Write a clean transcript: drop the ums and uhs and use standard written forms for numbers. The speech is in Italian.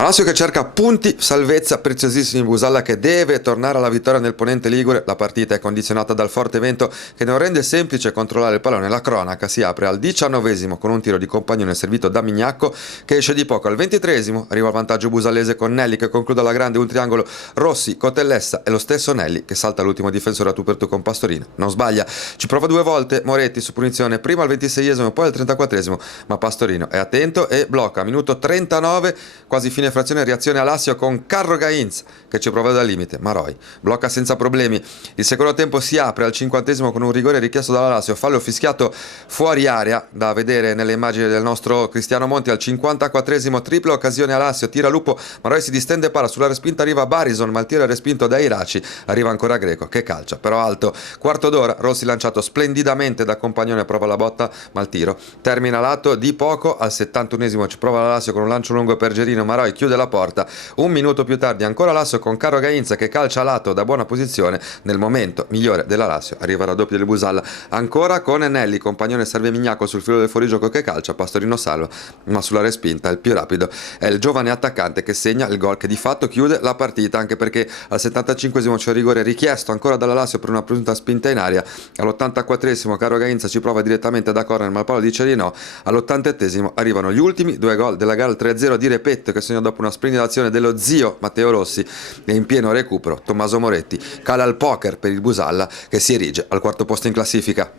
Lazio che cerca punti, salvezza, preziosissimi Busalla che deve tornare alla vittoria nel ponente ligure. La partita è condizionata dal forte vento che non rende semplice controllare il pallone. La cronaca si apre al 19esimo con un tiro di Compagnone servito da Mignacco che esce di poco. Al 23esimo arriva il vantaggio busallese con Nelli che conclude alla grande un triangolo Rossi, Cotellessa e lo stesso Nelli che salta l'ultimo difensore a tu per tu con Pastorino. Non sbaglia, ci prova due volte Moretti su punizione, prima al 26esimo poi al 34esimo, ma Pastorino è attento e blocca. Minuto 39, quasi fine frazione, reazione a Lazio con Carlo Gainz che ci prova dal limite, ma Roy blocca senza problemi. Il secondo tempo si apre al 50esimo con un rigore richiesto dalla Lazio, fallo fischiato fuori area da vedere nelle immagini del nostro Cristiano Monti. Al 54esimo tripla occasione a Lazio, tira Lupo, ma Roy si distende, para sulla respinta, arriva Barison, ma il tiro è respinto da Iraci, arriva ancora Greco che calcia però alto. Quarto d'ora, Rossi lanciato splendidamente da Compagnone, prova la botta ma il tiro termina lato di poco. Al 71esimo ci prova la Lazio con un lancio lungo per Gerino, ma Roy chiude la porta. Un minuto più tardi ancora Lazio con Carlo Gainza che calcia a lato da buona posizione. Nel momento migliore della Lazio arriva il raddoppio del Busalla, ancora con Nelli, Compagnone serve Mignacco sul filo del fuorigioco che calcia, Pastorino salva, ma sulla respinta il più rapido è il giovane attaccante che segna il gol che di fatto chiude la partita, anche perché al 75esimo c'è un rigore richiesto ancora dalla Lazio per una presunta spinta in aria. All'84esimo Carlo Gainza ci prova direttamente da corner ma il palo dice di no. All'87esimo arrivano gli ultimi due gol della gara, il 3-0 di Repetto che segna dopo una splendida azione dello zio Matteo Rossi e in pieno recupero Tommaso Moretti cala al poker per il Busalla che si erige al quarto posto in classifica.